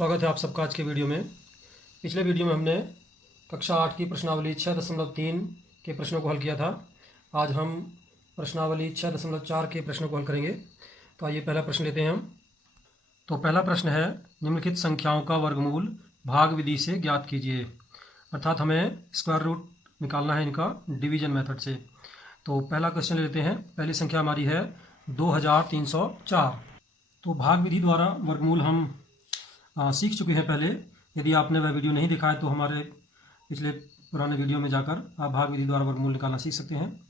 स्वागत है आप सबका आज के वीडियो में। पिछले वीडियो में हमने कक्षा 8 की प्रश्नावली 6.3 के प्रश्नों को हल किया था। आज हम प्रश्नावली 6.4 के प्रश्नों को हल करेंगे। तो आइए पहला प्रश्न लेते हैं हम। तो पहला प्रश्न है, निम्नलिखित संख्याओं का वर्गमूल भाग विधि से ज्ञात कीजिए। अर्थात हमें स्क्वायर रूट निकालना है इनका डिवीजन मेथड से। तो पहला क्वेश्चन ले लेते हैं। पहली संख्या हमारी है 2304। तो भाग विधि द्वारा वर्गमूल हम सीख चुके हैं पहले। यदि आपने वह वीडियो नहीं देखा है तो हमारे पिछले पुराने वीडियो में जाकर आप भाग विधि द्वारा वर्गमूल निकालना सीख सकते हैं।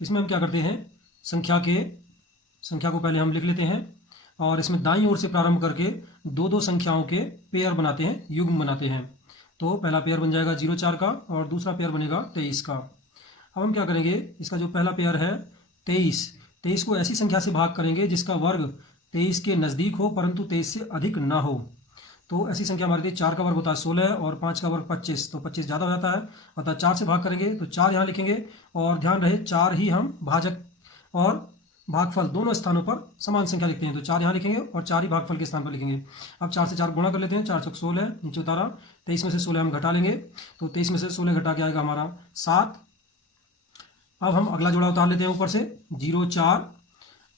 इसमें हम क्या करते हैं, संख्या को पहले हम लिख लेते हैं और इसमें दाईं ओर से प्रारंभ करके दो दो संख्याओं के पेयर बनाते हैं, युग्म बनाते हैं। तो पहला पेयर बन जाएगा 04 का और दूसरा पेयर बनेगा 23 का। अब हम क्या करेंगे, इसका जो पहला पेयर है 23 को ऐसी संख्या से भाग करेंगे जिसका वर्ग 23 के नज़दीक हो परंतु 23 से अधिक ना हो। तो ऐसी संख्या हमारे लिए 4 का वर्ग होता है 16 और 5 का वर्ग 25, तो 25 ज़्यादा हो जाता है, अतः 4 से भाग करेंगे तो 4 यहाँ लिखेंगे। और ध्यान रहे 4 ही हम भाजक और भागफल दोनों स्थानों पर समान संख्या लिखते हैं, तो 4 यहाँ लिखेंगे और 4 ही भागफल के स्थान पर लिखेंगे। अब 4 से 4 गुणा कर लेते हैं, 4 चौक 16, नीचे उतारा, 23 में से 16 हम घटा लेंगे, तो 23 में से 16 घटा के आएगा हमारा 7। अब हम अगला जोड़ा उतार लेते हैं ऊपर से 04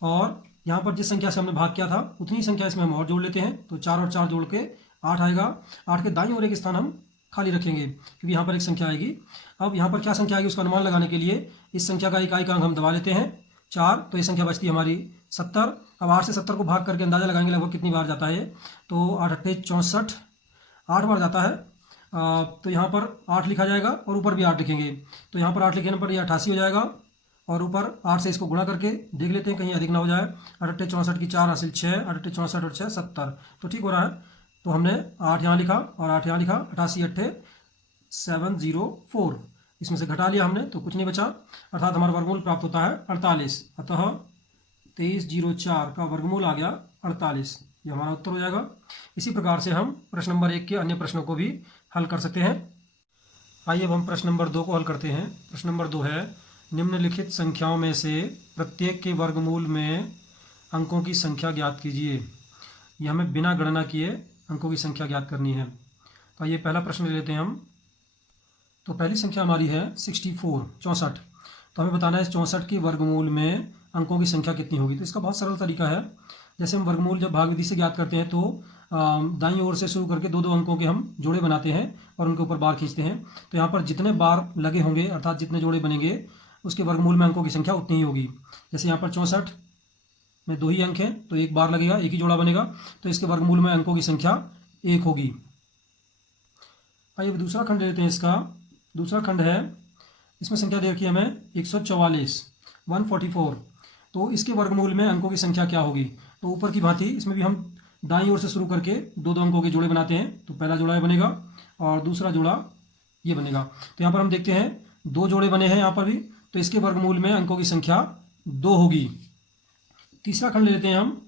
और यहाँ पर जिस संख्या से हमने भाग किया था उतनी संख्या इसमें हम और जोड़ लेते हैं, तो 4 और 4 जोड़ के 8 आएगा। 8 के दाईं ओर एक स्थान हम खाली रखेंगे क्योंकि यहाँ पर एक संख्या आएगी। अब यहाँ पर क्या संख्या आएगी उसका अनुमान लगाने के लिए इस संख्या का इकाई का अंक हम दबा लेते हैं 4, तो ये संख्या बचती है हमारी 70। अब 8 से 70 को भाग करके अंदाजा लगाएंगे लगभग कितनी बार जाता है, तो 8 अट्ठे 64, 8 बार जाता है। तो यहाँ पर 8 लिखा जाएगा और ऊपर भी 8 लिखेंगे, तो यहाँ पर 8 लिखने पर यह 88 हो जाएगा और ऊपर 8 से इसको गुणा करके देख लेते हैं कहीं अधिक ना हो जाए। 8 अट्ठे 64 की 4 हासिल 6, 8 अट्ठे 64 और 6 70, तो ठीक हो रहा है। तो हमने 8 यहाँ लिखा और 8 यहाँ लिखा, 88 अट्ठे 704, इसमें से घटा लिया हमने तो कुछ नहीं बचा, अर्थात हमारा वर्गमूल प्राप्त होता है 48। अतः 2304 का वर्गमूल आ गया 48, ये हमारा उत्तर हो जाएगा। इसी प्रकार से हम प्रश्न नंबर 1 के अन्य प्रश्नों को भी हल कर सकते हैं। आइए अब हम प्रश्न नंबर 2 को हल करते हैं। प्रश्न नंबर 2 है, निम्नलिखित संख्याओं में से प्रत्येक के वर्गमूल में अंकों की संख्या ज्ञात कीजिए। यह हमें बिना गणना किए अंकों की संख्या ज्ञात करनी है। तो ये पहला प्रश्न ले लेते हैं हम। तो पहली संख्या हमारी है 64। तो हमें बताना है 64 के वर्गमूल में अंकों की संख्या कितनी होगी। तो इसका बहुत सरल तरीका है, जैसे हम वर्गमूल जब भाग विधि से ज्ञात करते हैं तो दाईं ओर से शुरू करके दो दो अंकों के हम जोड़े बनाते हैं और उनके ऊपर बार खींचते हैं। तो यहाँ पर जितने बार लगे होंगे अर्थात जितने जोड़े बनेंगे उसके वर्गमूल में अंकों की संख्या उतनी ही होगी। जैसे यहाँ पर 64 में 2 ही अंक हैं तो एक बार लगेगा, एक ही जोड़ा बनेगा, तो इसके वर्गमूल में अंकों की संख्या 1 होगी। आइए दूसरा खंड लेते हैं। इसका दूसरा खंड है, इसमें संख्या दे रखी है हमें 144, 144। तो इसके वर्गमूल में अंकों की संख्या क्या होगी। तो ऊपर की भांति इसमें भी हम दाईं ओर से शुरू करके दो दो अंकों के जोड़े बनाते हैं। तो पहला जोड़ा ये बनेगा और दूसरा जोड़ा ये बनेगा। तो यहाँ पर हम देखते हैं 2 जोड़े बने हैं यहाँ पर भी, तो इसके वर्गमूल में अंकों की संख्या 2 होगी। तीसरा खंड ले लेते हैं हम।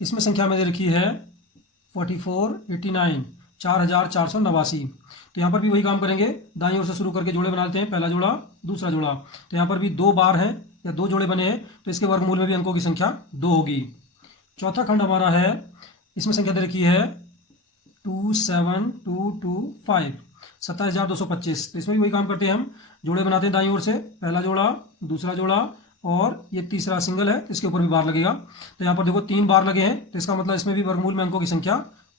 इसमें संख्या में दे रखी है 4489, 4489। तो यहाँ पर भी वही काम करेंगे, दाईं ओर से शुरू करके जोड़े बना लेते हैं, पहला जोड़ा दूसरा जोड़ा। तो यहाँ पर भी 2 बार हैं या 2 जोड़े बने हैं, तो इसके वर्गमूल में भी अंकों की संख्या 2 होगी। चौथा खंड हमारा है, इसमें संख्या दे रखी है 27225, 27225। तो इसमें भी वही काम करते हैं हम, जोड़े बनाते हैं दाईं ओर से, पहला जोड़ा दूसरा जोड़ा और ये तीसरा सिंगल है, इसके ऊपर भी बार लगेगा। तो यहाँ पर देखो 3 बार लगे हैं, तो इसका मतलब इसमें भी वर्गमूल में अंकों की संख्या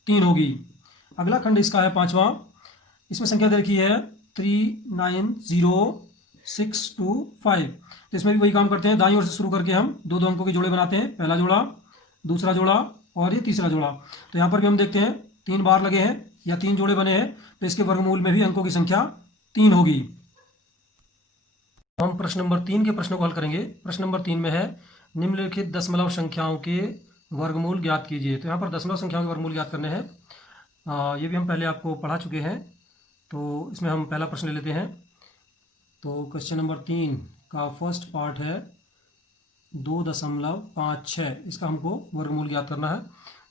3 होगी। अगला खंड इसका है 5वां। इसमें संख्या दे रखी है 390625। तो इसमें भी वही काम करते हैं, दाईं ओर से शुरू करके हम दो दो अंकों के जोड़े बनाते हैं, पहला जोड़ा दूसरा जोड़ा और ये तीसरा जोड़ा। तो यहाँ पर भी हम देखते हैं 3 बार लगे हैं या 3 जोड़े बने हैं, तो इसके वर्गमूल में भी अंकों की संख्या 3 होगी। हम प्रश्न नंबर 3 के प्रश्न को हल करेंगे। प्रश्न नंबर 3 में है, निम्नलिखित दशमलव संख्याओं के वर्गमूल ज्ञात कीजिए। तो यहाँ पर दशमलव संख्याओं के वर्गमूल ज्ञात करने हैं। ये भी हम पहले आपको पढ़ा चुके हैं, तो इसमें हम पहला प्रश्न ले लेते हैं। तो क्वेश्चन नंबर 3 का फर्स्ट पार्ट है 2.56, इसका हमको वर्गमूल ज्ञात करना है।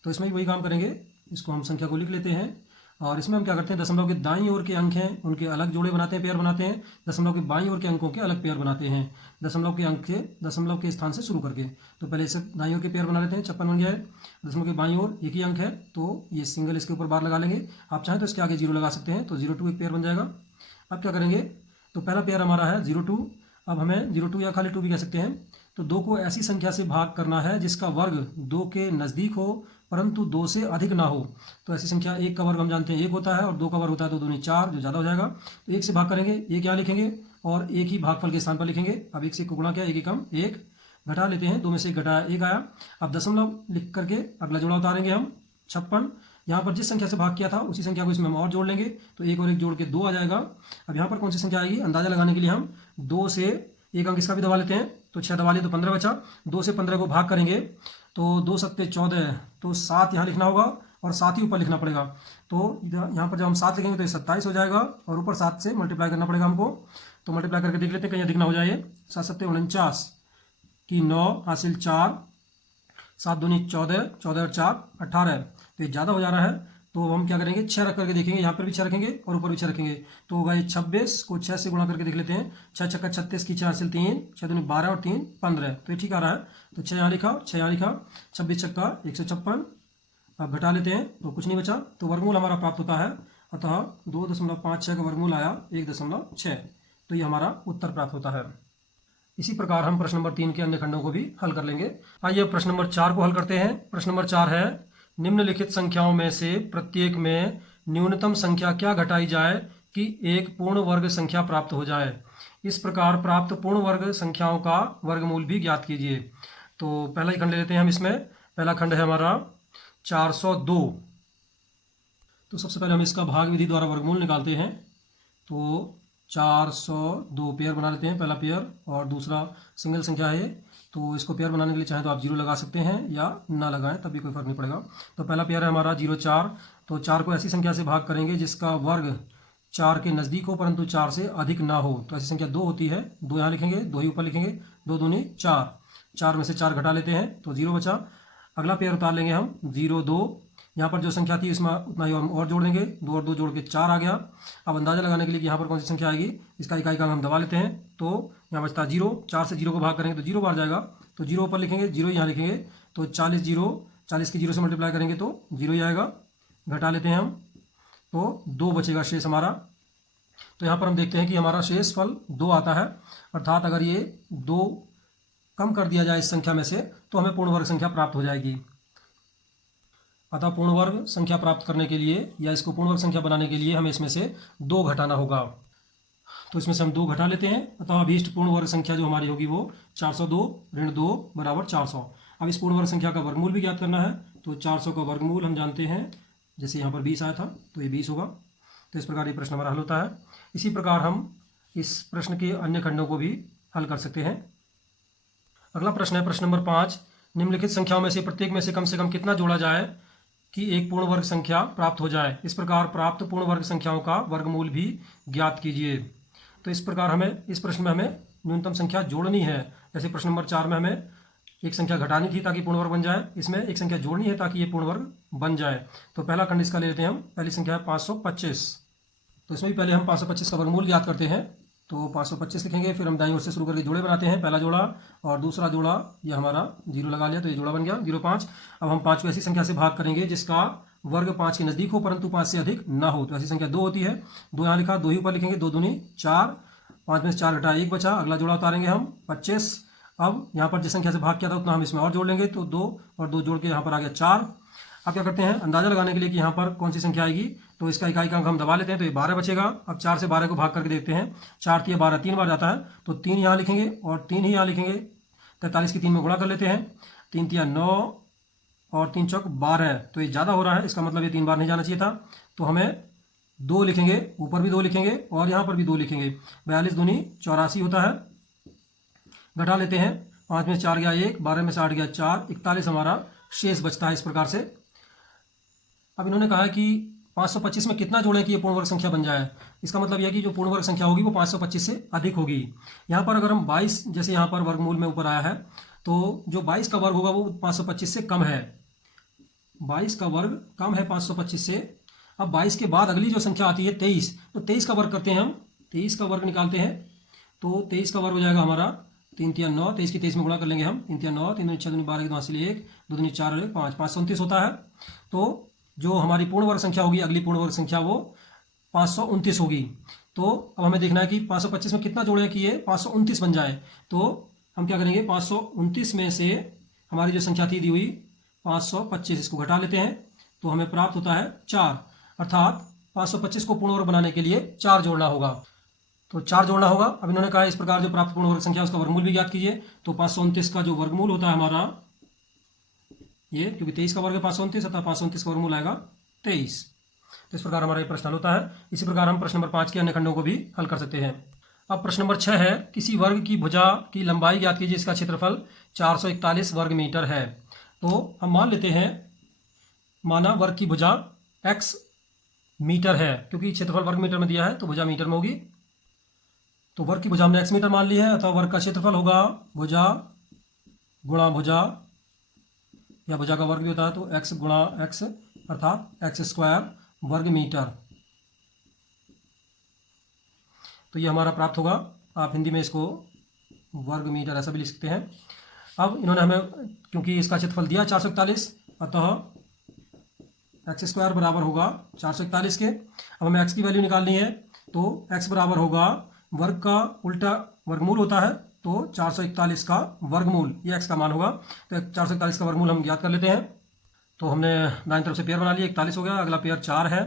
तो इसमें भी वही काम करेंगे, इसको हम संख्या को लिख लेते हैं और इसमें हम क्या करते हैं, दशमलव के दाईं ओर के अंक हैं उनके अलग जोड़े बनाते हैं, पेयर बनाते हैं, दशमलव के बाईं ओर के अंकों के अलग पेयर बनाते हैं, दशमलव के स्थान से शुरू करके। तो पहले इसे दाईं ओर के पेयर बना लेते हैं, 56 बन गया है। दशमलव के बाईं ओर एक ही अंक है तो ये सिंगल इसके ऊपर बार लगा लेंगे, आप चाहें तो इसके आगे 0 लगा सकते हैं, तो 02 एक पेयर बन जाएगा। अब क्या करेंगे, तो पहला पेयर हमारा है 02। अब हमें 02 या खाली 2 भी कह सकते हैं। तो 2 को ऐसी संख्या से भाग करना है जिसका वर्ग 2 के नज़दीक हो परंतु 2 से अधिक ना हो। तो ऐसी संख्या 1 का वर्ग हम जानते हैं 1 होता है और 2 का वर्ग होता है तो 2 दूनी 4, जो ज़्यादा हो जाएगा। तो 1 से भाग करेंगे, 1 यहाँ लिखेंगे और 1 ही भागफल के स्थान पर लिखेंगे। अब 1 से को गुणा किया, 1 एकम 1, घटा लेते हैं, 2 में से 1 घटाया 1 आया। अब दशमलव लिख करके अगला जोड़ा उतारेंगे हम 56। यहाँ पर जिस संख्या से भाग किया था उसी संख्या को इसमें हम और जोड़ लेंगे, तो 1 और 1 जोड़ के 2 आ जाएगा। अब यहाँ पर कौन सी संख्या आएगी, अंदाजा लगाने के लिए हम 2 से एक अंक इसका भी दबा लेते हैं, तो 6 दबा लिए तो 15 बचा। 2 से 15 को भाग करेंगे तो 2 सत्ते 14, तो 7 यहाँ लिखना होगा और 7 ही ऊपर लिखना पड़ेगा। तो यहाँ पर जब हम 7 लिखेंगे तो ये 27 हो जाएगा और ऊपर 7 से मल्टीप्लाई करना पड़ेगा हमको। तो मल्टीप्लाई करके देख लेते हैं कहीं अधिक ना हो जाए। 7 सत्ते 49 की 9 हासिल 4, 7 दूनी 14, 14 और 4 18, तो ये ज़्यादा हो जा रहा है। तो हम क्या करेंगे, 6 रख करके देखेंगे, यहाँ पर भी 6 रखेंगे और ऊपर भी 6 रखेंगे, तो होगा ये 26 को 6 से गुणा करके देख लेते हैं। 6 छक्का 36 की 4 हासिल 3, 6 दूनी 12 और 3 15, तो ये ठीक आ रहा है। तो 6 यहाँ लिखा, 6 यहाँ लिखा, 26 छक्का 156। अब घटा लेते हैं तो कुछ नहीं बचा, तो वर्गमूल हमारा प्राप्त होता है। अतः 2.56 का वर्गमूल आया 1.6, तो ये हमारा उत्तर प्राप्त होता है। इसी प्रकार हम प्रश्न नंबर 3 के अन्य खंडों को भी हल कर लेंगे। आइए प्रश्न नंबर 4 को हल करते हैं। प्रश्न नंबर 4 है, निम्नलिखित संख्याओं में से प्रत्येक में न्यूनतम संख्या क्या घटाई जाए कि एक पूर्ण वर्ग संख्या प्राप्त हो जाए। इस प्रकार प्राप्त पूर्ण वर्ग संख्याओं का वर्गमूल भी ज्ञात कीजिए। तो पहला ही खंड ले लेते हैं हम इसमें। पहला खंड है हमारा 402। तो सबसे पहले हम इसका भाग विधि द्वारा वर्गमूल निकालते हैं। तो 402 पेयर बना लेते हैं, पहला पेयर, और दूसरा सिंगल संख्या है। तो इसको पेयर बनाने के लिए चाहे तो आप 0 लगा सकते हैं या ना लगाएं, तब भी कोई फर्क नहीं पड़ेगा। तो पहला पेयर है हमारा 04। तो 4 को ऐसी संख्या से भाग करेंगे जिसका वर्ग 4 के नज़दीक हो परंतु 4 से अधिक ना हो। तो ऐसी संख्या 2 होती है, 2 यहाँ लिखेंगे, 2 ही ऊपर लिखेंगे, 2 दूनी 4, 4 में से 4 घटा लेते हैं तो 0 बचा। अगला पेयर उतार लेंगे हम 02। यहाँ पर जो संख्या थी इसमें उतना ही हम और जोड़ देंगे, 2 और 2 जोड़ के 4 आ गया। अब अंदाजा लगाने के लिए कि यहाँ पर कौन सी संख्या आएगी, इसका इकाई का हम दबा लेते हैं, तो यहाँ बचता 0। 4 से 0 को भाग करेंगे तो 0 बार जाएगा, तो 0 ऊपर लिखेंगे, 0 यहाँ लिखेंगे, तो 40 की 0 से मल्टीप्लाई करेंगे तो 0 ही आएगा। घटा लेते हैं हम तो 2 बचेगा शेष हमारा। तो यहाँ पर हम देखते हैं कि हमारा शेष फल 2 आता है, अर्थात अगर ये 2 कम कर दिया जाए इस संख्या में से तो हमें पूर्ण वर्ग संख्या प्राप्त हो जाएगी। अतः पूर्ण वर्ग संख्या प्राप्त करने के लिए या इसको पूर्ण वर्ग संख्या बनाने के लिए हमें इसमें से 2 घटाना होगा। तो इसमें से हम 2 घटा लेते हैं। अतः अभीष्ट पूर्ण वर्ग संख्या जो हमारी होगी वो 402 ऋण 2 बराबर 400। अब इस पूर्ण वर्ग संख्या का वर्गमूल भी ज्ञात करना है। तो 400 का वर्गमूल हम जानते हैं, जैसे यहाँ पर 20 आया था तो ये 20 होगा। तो इस प्रकार ये प्रश्न हमारा हल होता है। इसी प्रकार हम इस प्रश्न के अन्य खंडों को भी हल कर सकते हैं। अगला प्रश्न है प्रश्न नंबर 5। निम्नलिखित संख्याओं में से प्रत्येक में से कम कितना जोड़ा जाए कि एक पूर्ण वर्ग संख्या प्राप्त हो जाए। इस प्रकार प्राप्त पूर्ण वर्ग संख्याओं का वर्गमूल भी ज्ञात कीजिए। तो इस प्रकार हमें इस प्रश्न में हमें न्यूनतम संख्या जोड़नी है। जैसे प्रश्न नंबर 4 में हमें एक संख्या घटानी थी ताकि पूर्ण वर्ग बन जाए, इसमें एक संख्या जोड़नी है ताकि ये पूर्ण वर्ग बन जाए। तो पहला खंड इसका ले लेते हैं हम। पहली संख्या है 525। तो इसमें भी पहले हम 525 का वर्गमूल ज्ञात करते हैं। तो 525 लिखेंगे, फिर हम दाईं ओर से शुरू करके जोड़े बनाते हैं। पहला जोड़ा और दूसरा जोड़ा, ये हमारा 0 लगा लिया तो ये जोड़ा बन गया 05। अब हम 5 को ऐसी संख्या से भाग करेंगे जिसका वर्ग 5 के नज़दीक हो परंतु 5 से अधिक ना हो। तो ऐसी संख्या 2 होती है, 2 यहाँ लिखा, 2 ही ऊपर लिखेंगे, 2 दूनी 4, 5 में से 4 घटा 1 बचा। अगला जोड़ा उतारेंगे हम 25। अब यहाँ पर जिस संख्या से भाग किया था उतना हम इसमें और जोड़ लेंगे, तो 2 और 2 जोड़ के यहाँ पर आ गया 4। अब क्या करते हैं, अंदाजा लगाने के लिए कि यहाँ पर कौन सी संख्या आएगी, तो इसका इकाई का अंक हम दबा लेते हैं, तो ये 12 बचेगा। अब 4 से 12 को भाग करके देखते हैं, 4 3 12 3 बार जाता है, तो 3 यहाँ लिखेंगे और 3 ही यहाँ लिखेंगे। 43 की 3 में गुणा कर लेते हैं, 3 3 9 और 3 चौक 12, तो ये ज़्यादा हो रहा है, इसका मतलब ये 3 बार नहीं जाना चाहिए था। तो हमें 2 लिखेंगे, ऊपर भी 2 लिखेंगे और यहाँ पर भी 2 लिखेंगे। 42 दूनी 84 होता है। घटा लेते हैं, 5 में 4 गया 1, 12 में से 8 गया 4, 41 हमारा शेष बचता है इस प्रकार से। अब इन्होंने कहा है कि 525 में कितना जोड़ें कि ये पूर्ण वर्ग संख्या बन जाए। इसका मतलब यह है कि जो पूर्ण वर्ग संख्या होगी वो 525 से अधिक होगी। यहाँ पर अगर हम 22, जैसे यहाँ पर वर्गमूल में ऊपर आया है, तो जो 22 का वर्ग होगा वो 525 से कम है। 22 का वर्ग कम है 525 से। अब 22 के बाद अगली जो संख्या आती है 23, तो 23 का वर्ग करते हैं हम, 23 का वर्ग निकालते हैं। तो 23 का वर्ग हो जाएगा हमारा 3 3 9, 23 की 23 में गुणा कर लेंगे हम, 3 3 9, 3 दूनी 6 दूनी 12 की 2 हासिल 1, 2 दूनी 4 और 5, 529 होता है। तो जो हमारी पूर्ण वर्ग संख्या होगी, अगली पूर्ण वर्ग संख्या वो 529 होगी। तो अब हमें देखना है कि 525 में कितना जोड़ें कि ये 529 बन जाए। तो हम क्या करेंगे, 529 में से हमारी जो संख्या थी दी हुई 525, इसको घटा लेते हैं तो हमें प्राप्त होता है 4, अर्थात 525 को पूर्ण वर्ग बनाने के लिए 4 जोड़ना होगा। तो 4 जोड़ना होगा। अब इन्होंने कहा इस प्रकार जो प्राप्त पूर्ण वर्ग संख्या उसका वर्गमूल भी ज्ञात कीजिए। तो 529 का जो वर्गमूल होता है हमारा ये, क्योंकि 23 का वर्ग है 529, अर्थात 529 का वर्गमूल आएगा 23। तो इस प्रकार हमारा ये प्रश्न हल होता है। इसी प्रकार हम प्रश्न नंबर 5 के अन्य खंडों को भी हल कर सकते हैं। अब प्रश्न नंबर 6 है, किसी वर्ग की भुजा की लंबाई ज्ञात कीजिए, इसका क्षेत्रफल 441 वर्ग मीटर है। तो हम मान लेते हैं, माना वर्ग की भुजा x मीटर है, क्योंकि क्षेत्रफल वर्ग मीटर में दिया है तो भुजा मीटर में होगी। तो वर्ग की भुजा हमने x मीटर मान ली है, अतः वर्ग का क्षेत्रफल होगा भुजा गुणा भुजा, या भुजा का वर्ग भी होता है तो x गुणा x, अर्थात x स्क्वायर वर्ग मीटर। तो ये हमारा प्राप्त होगा। आप हिंदी में इसको वर्ग मीटर ऐसा भी लिख सकते हैं। अब इन्होंने हमें, क्योंकि इसका क्षेत्रफल दिया 441, अतः एक्स स्क्वायर बराबर होगा 441 के। अब हमें एक्स की वैल्यू निकालनी है, तो एक्स बराबर होगा वर्ग का उल्टा वर्गमूल होता है, तो 441 का वर्गमूल, ये एक्स का मान होगा। तो 441 का वर्गमूल हम ज्ञात कर लेते हैं। तो हमने दाईं तरफ से पेयर बना लिया, 41 हो गया। अगला पेयर 4 है,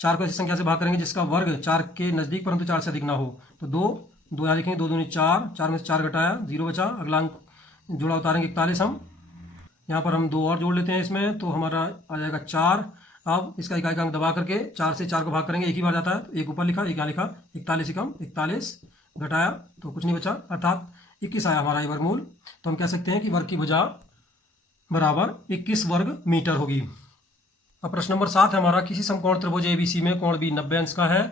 4 को ऐसी संख्या से भाग करेंगे जिसका वर्ग 4 के नज़दीक परंतु 4 से अधिक ना हो। तो 2 2 यहाँ लिखेंगे, 2 दूनी 4, 4 में से 4 घटाया 0 बचा। अगला अंक जोड़ा उतारेंगे 41 हम, यहाँ पर हम 2 और जोड़ लेते हैं इसमें, तो हमारा आ जाएगा 4। अब इसका इकाई का अंक दबा करके 4 से 4 को भाग करेंगे, एक ही बार जाता है, तो एक ऊपर लिखा एक यहाँ लिखा, 41 एकम 41 घटाया तो कुछ नहीं बचा, अर्थात 21 आया हमारा ये वर्गमूल। तो हम कह सकते हैं कि वर्ग की भुजा बराबर 21 वर्ग मीटर होगी। अब प्रश्न नंबर 7 है हमारा, किसी समकोण त्रिभुज ABC में कोण B 90 अंश का है।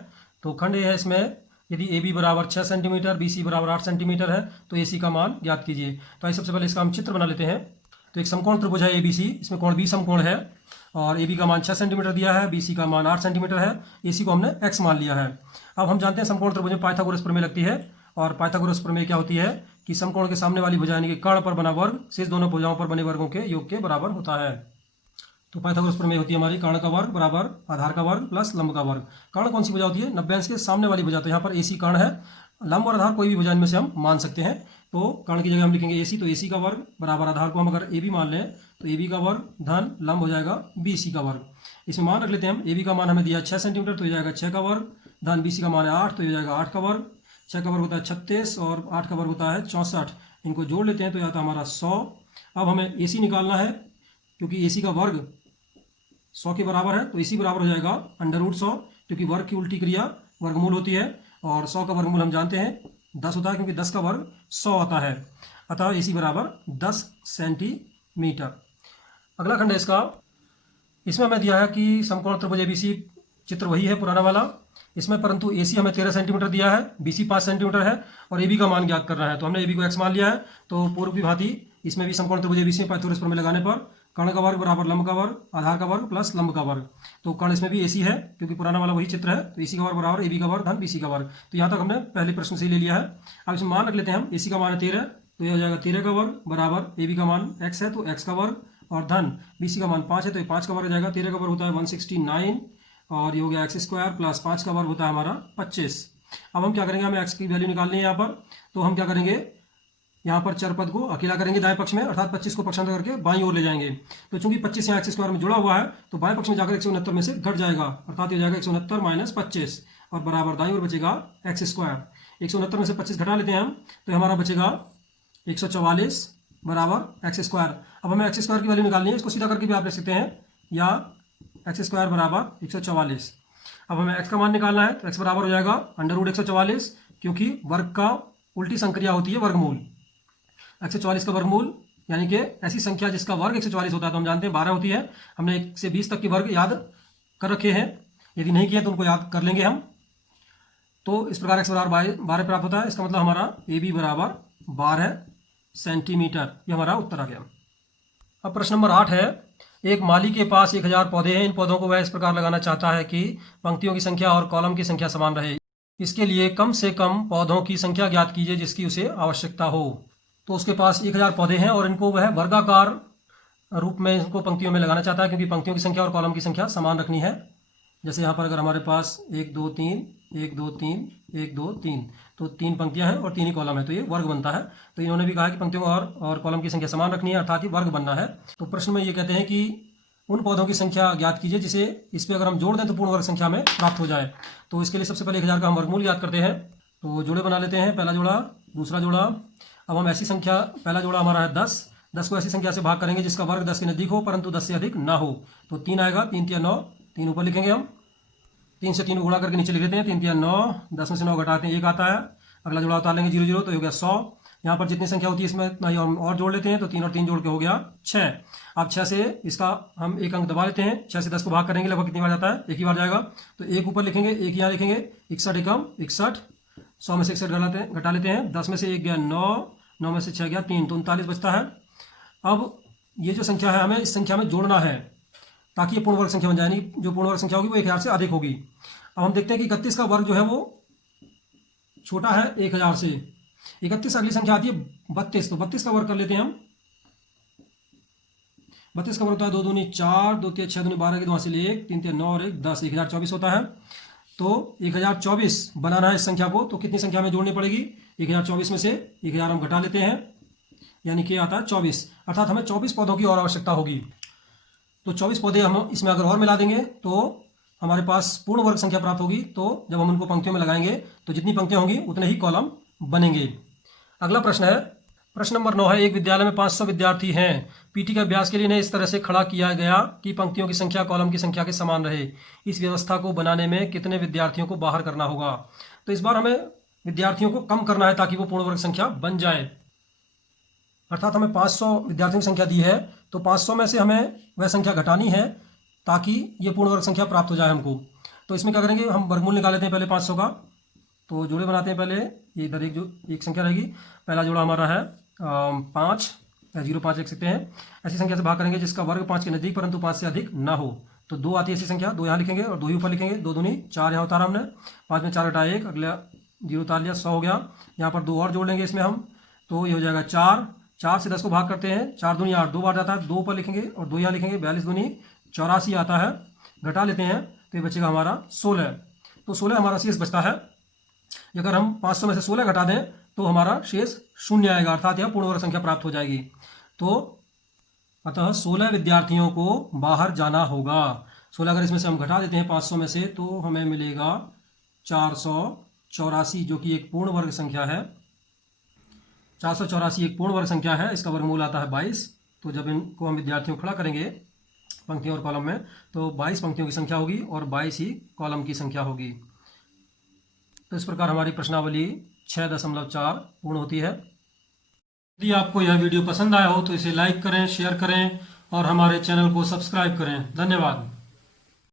तो खंड ए है, इसमें यदि AB बराबर 6 सेंटीमीटर, BC बराबर 8 सेंटीमीटर है तो AC का मान ज्ञात कीजिए। तो आइए सबसे पहले इसका हम चित्र बना लेते हैं। तो एक समकोण त्रिभुज है ABC, इसमें कोण B समकोण है और AB का मान 6 सेंटीमीटर दिया है, BC का मान 8 सेंटीमीटर है, AC को हमने x मान लिया है। अब हम जानते हैं समकोण त्रिभुज में पाइथागोरस प्रमेय लगती है, और पाइथागोरस प्रमेय क्या होती है कि समकोण के सामने वाली भुजा यानी कि कर्ण पर बना वर्ग शेष दोनों भुजाओं पर बने वर्गों के योग के बराबर होता है। तो पाइथागोरस प्रमेय होती है हमारी कर्ण का वर्ग बराबर आधार का वर्ग प्लस लंब का वर्ग। कर्ण कौन सी भुजा होती है, 90 अंश के सामने वाली भुजा। तो यहाँ पर AC कर्ण है, लंब और आधार कोई भी भुजा इनमें से हम मान सकते हैं। तो कर्ण की जगह हम लिखेंगे AC, तो AC का वर्ग बराबर आधार को हम अगर AB मान लें तो AB का वर्ग धन लंब हो जाएगा BC का वर्ग। इसमें मान रख लेते हैं हम, AB का मान हमें दिया 6 सेंटीमीटर तो हो जाएगा 6 का वर्ग, धन BC का मान है 8 तो हो जाएगा 8 का वर्ग। 6 का वर्ग होता है 36 और 8 का वर्ग होता है 64, इनको जोड़ लेते हैं तो यह आता है हमारा 100। अब हमें AC निकालना है, क्योंकि AC का वर्ग 100 के बराबर है, तो AC बराबर हो जाएगा √100, क्योंकि वर्ग की उल्टी क्रिया वर्गमूल होती है और 100 का वर्गमूल हम जानते हैं 10 होता है, क्योंकि 10 का वर्ग 100 आता है, अतः AC बराबर 10 सेंटीमीटर। अगला खंड है इसका, इसमें हमें दिया है कि समकोण त्रिभुज ABC, चित्र वही है पुराना वाला इसमें, परंतु AC हमें 13 सेंटीमीटर दिया है, BC 5 सेंटीमीटर है और AB का मान ज्ञात करना है। तो हमने AB को x मान लिया है। तो पूर्व की भांति इसमें भी समकोण त्रिभुज ABC में पाइथागोरस प्रमेय लगाने पर कर्ण का वर्ग बराबर लंब का वर्ग आधार का वर्ग प्लस लंब का वर्ग। तो कर्ण इसमें भी AC है, क्योंकि पुराना वाला वही चित्र है, तो AC का वर्ग बराबर AB का वर्ग धन BC का वर्ग। तो यहाँ तक हमने पहले प्रश्न से ही ले लिया है। अब इसमें मान रख लेते हैं हम, AC का मान है 13, तो यह हो जाएगा 13 का वर्ग बराबर AB का मान x है तो x का वर्ग, और धन BC का मान 5 है तो ये 5 का वर्ग हो जाएगा। 13 का वर्ग होता है 169 और ये हो गया x स्क्वायर प्लस 5 का वर्ग होता है हमारा 25। अब हम क्या करेंगे, हमें x की वैल्यू निकालनी है यहाँ पर। तो हम क्या करेंगे, यहाँ पर चर पद को अकेला करेंगे दाएं पक्ष में, अर्थात 25 को पक्षांतर करके बाईं ओर ले जाएंगे। तो चूंकि 25 यहाँ x स्क्वायर में जुड़ा हुआ है तो बाएं पक्ष में जाकर 169 में से घट जाएगा, अर्थात ये हो जाएगा 169 माइनस 25 और बराबर दाईं ओर बचेगा x स्क्वायर। 169 में से 25 घटा लेते हैं हम, तो हमारा बचेगा 144 बराबर x स्क्वायर। अब हमें x स्क्वायर की वैल्यू निकालनी है, इसको सीधा करके भी आप लिख सकते हैं, या x स्क्वायर बराबर 144। अब हमें x का मान निकालना है, तो x बराबर हो जाएगा √144, क्योंकि वर्ग का उल्टी संक्रिया होती है वर्गमूल। 144 का वर्गमूल यानी कि ऐसी संख्या जिसका वर्ग 144 होता है, तो हम जानते हैं 12 होती है। हमने 1 से 20 तक के वर्ग याद कर रखे हैं, यदि नहीं किए तो उनको याद कर लेंगे हम। तो इस प्रकार x बराबर 12 प्राप्त होता है। इसका मतलब हमारा AB बराबर 12 सेंटीमीटर, ये हमारा उत्तर आ गया। अब प्रश्न नंबर 8 है, एक माली के पास 1000 पौधे हैं। इन पौधों को वह इस प्रकार लगाना चाहता है कि पंक्तियों की संख्या और कॉलम की संख्या समान रहे। इसके लिए कम से कम पौधों की संख्या ज्ञात कीजिए जिसकी उसे आवश्यकता हो। तो उसके पास 1000 पौधे हैं और इनको वह वर्गाकार रूप में इनको पंक्तियों में लगाना चाहता है, क्योंकि पंक्तियों की संख्या और कॉलम की संख्या समान रखनी है। जैसे यहाँ पर अगर हमारे पास 1 2 3 1 2 3 1 2 3, तो 3 पंक्तियां हैं और 3 ही कॉलम है, तो ये वर्ग बनता है। तो इन्होंने भी कहा कि पंक्तियों और कॉलम की संख्या समान रखनी है, अर्थात ये वर्ग बनना है। तो प्रश्न में ये कहते हैं कि उन पौधों की संख्या ज्ञात कीजिए जिसे इस पर अगर हम जोड़ दें तो पूर्ण वर्ग संख्या में प्राप्त हो जाए। तो इसके लिए सबसे पहले 1000 का हम वर्गमूल याद करते हैं। तो जोड़े बना लेते हैं, पहला जोड़ा, दूसरा जोड़ा। अब हम ऐसी संख्या, पहला जोड़ा हमारा है 10 को ऐसी संख्या से भाग करेंगे जिसका वर्ग 10 के नजदीक हो परंतु 10 से अधिक ना हो। तो 3 आएगा, 3 3 9, 3 ऊपर लिखेंगे हम, 3 से 3 गुणा करके नीचे लिख देते हैं, 3 3 9, 10 में से 9 घटाते हैं 1 आता है। अगला जोड़ा उतार लेंगे 0 0, तो हो गया 100। यहाँ पर जितनी संख्या होती है इसमें इतना ही हम और जोड़ लेते हैं, तो 3 और 3 जोड़ के हो गया 6। अब 6 से इसका हम एक अंक दबा लेते हैं, 6 से 10 को भाग करेंगे लगभग कितनी बार जाता है, एक ही बार जाएगा। तो 1 ऊपर लिखेंगे, 1 यहाँ लिखेंगे, 61 एकम 61, 100 में से 61 घटा लेते हैं, 10 में से 1 गया 9, 9 में से 6 गया 3, तो 39 बचता है। अब ये जो संख्या है हमें इस संख्या में जोड़ना है ताकि ये पूर्ण वर्ग संख्या बन जाए, यानी जो पूर्ण वर्ग संख्या होगी वो 1000 से अधिक होगी। अब हम देखते हैं कि 31 का वर्ग जो है वो छोटा है 1000 से। 31 अगली संख्या आती है 32, तो 32 का वर्ग कर लेते हैं हम। 32 का वर्ग होता है 2 दूनी 4, 2 3 6 दूनी 12 के 2 हासिल 1, 3 3 9 और 1 10, 1024 होता है। तो 1024 बनाना है इस संख्या को, तो कितनी संख्या में जोड़नी पड़ेगी, 1024 में से 1000 हम घटा लेते हैं, यानी कि आता है 24, अर्थात हमें 24 पौधों की और आवश्यकता होगी। तो 24 पौधे हम इसमें अगर और मिला देंगे तो हमारे पास पूर्ण वर्ग संख्या प्राप्त होगी। तो जब हम उनको पंक्तियों में लगाएंगे तो जितनी पंक्तियां होंगी उतने ही कॉलम बनेंगे। अगला प्रश्न है, प्रश्न नंबर 9 है, एक विद्यालय में 500 विद्यार्थी हैं। पीटी के अभ्यास के लिए इन्हें इस तरह से खड़ा किया गया कि पंक्तियों की संख्या कॉलम की संख्या के समान रहे। इस व्यवस्था को बनाने में कितने विद्यार्थियों को बाहर करना होगा। तो इस बार हमें विद्यार्थियों को कम करना है ताकि वो पूर्ण वर्ग संख्या बन जाए, अर्थात हमें 500 विद्यार्थियों की संख्या दी है, तो 500 में से हमें वह संख्या घटानी है ताकि ये पूर्ण वर्ग संख्या प्राप्त हो जाए हमको। तो इसमें क्या करेंगे, हम वर्गमूल निकाल लेते हैं पहले 500 का। तो जोड़े बनाते हैं पहले, ये इधर एक संख्या रहेगी, पहला जोड़ा हमारा है 5 या 0.5 लिख सकते हैं। ऐसी संख्या से भाग करेंगे जिसका वर्ग 5 के नज़दीक परंतु 5 से अधिक ना हो। तो 2 आती है ऐसी संख्या, 2 यहाँ लिखेंगे और 2 ही ऊपर लिखेंगे, 2 दूनी 4 यहाँ उतारा हमने, 5 में 4 घटाया 1, अगला 0 उतार लिया, 100 हो गया। यहाँ पर 2 और जोड़ लेंगे इसमें हम, तो ये हो जाएगा 4, 4 से 10 को भाग करते हैं, 4 दूनी 8, 2 बार जाता है, 2 ऊपर लिखेंगे और 2 यहाँ लिखेंगे, 42 दूनी 84 आता है, घटा लेते हैं तो ये बचेगा हमारा 16। तो 16 हमारा शेष बचता है। अगर हम 500 में से 16 घटा दें तो हमारा शेष 0 आएगा, अर्थात यह पूर्ण वर्ग संख्या प्राप्त हो जाएगी। तो अतः 16 विद्यार्थियों को बाहर जाना होगा। 16 अगर इसमें से हम घटा देते हैं 500 में से तो हमें मिलेगा 484, जो कि एक पूर्ण वर्ग संख्या है। 484 एक पूर्ण वर्ग संख्या है, इसका वर्गमूल आता है 22। तो जब इनको हम विद्यार्थियों को खड़ा करेंगे पंक्तियों और कॉलम में तो 22 पंक्तियों की संख्या होगी और 22 ही कॉलम की संख्या होगी। तो इस प्रकार हमारी प्रश्नावली 6.4 पूर्ण होती है। यदि आपको यह वीडियो पसंद आया हो तो इसे लाइक करें, शेयर करें और हमारे चैनल को सब्सक्राइब करें। धन्यवाद।